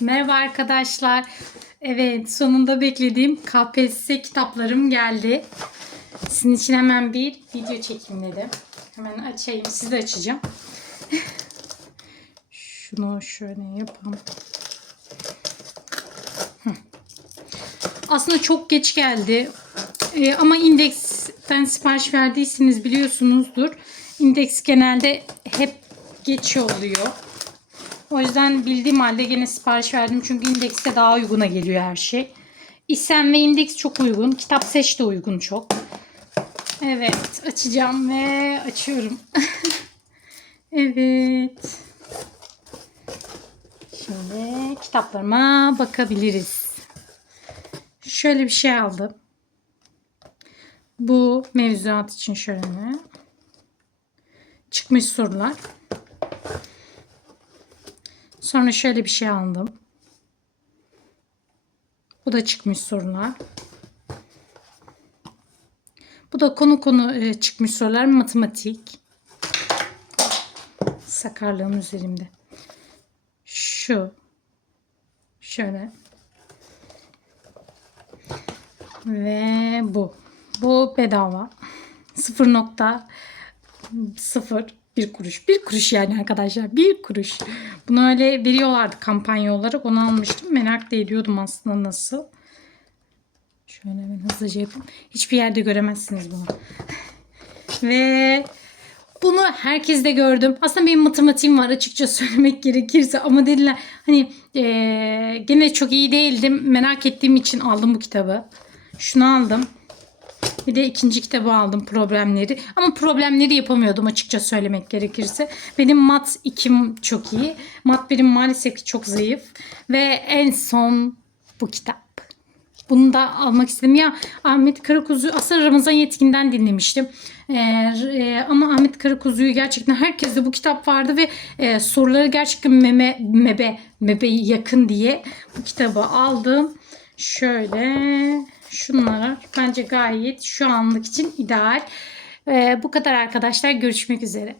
Merhaba arkadaşlar. Evet sonunda beklediğim KPSS kitaplarım geldi. Sizin için hemen bir video çekeyim dedim. Hemen açayım. Siz de açacağım. Şunu şöyle yapalım. Aslında çok geç geldi. Ee, ama indeksten sipariş verdiyseniz biliyorsunuzdur. İndeks genelde hep geç oluyor. O yüzden bildiğim halde gene sipariş verdim. Çünkü indekste daha uyguna geliyor her şey. İSEM ve indeks çok uygun. Kitap seç de uygun çok. Evet açacağım ve açıyorum. evet. Şöyle kitaplarıma bakabiliriz. Şöyle bir şey aldım. Bu mevzuat için şöyle. Çıkmış sorular. Sonra şöyle bir şey aldım. Bu da çıkmış sorular. Bu da konu konu e, çıkmış sorular matematik. Sakarlığım üzerimde. Şu. Şöyle. Ve bu. Bu bedava. 0.0 bir kuruş. Bir kuruş yani arkadaşlar. Bir kuruş. Bunu öyle veriyorlardı kampanya olarak. Onu almıştım. Merak da ediyordum aslında nasıl. Şöyle ben hızlıca yapayım. Hiçbir yerde göremezsiniz bunu. Ve bunu herkes de gördüm. Aslında benim matematiğim var açıkça söylemek gerekirse. Ama dediler hani ee, gene çok iyi değildim. Merak ettiğim için aldım bu kitabı. Şunu aldım. Bir de ikinci kitabı aldım problemleri. Ama problemleri yapamıyordum açıkça söylemek gerekirse. Benim mat 2'm çok iyi. Mat 1'im maalesef ki çok zayıf. Ve en son bu kitap. Bunu da almak istedim. Ya Ahmet Karakuzu aslında Ramazan Yetkin'den dinlemiştim. Ee, e, ama Ahmet Karakuzu'yu gerçekten herkeste bu kitap vardı ve e, soruları gerçekten meme, mebe, mebe yakın diye bu kitabı aldım. Şöyle şunlar bence gayet şu anlık için ideal. Ee, bu kadar arkadaşlar. Görüşmek üzere.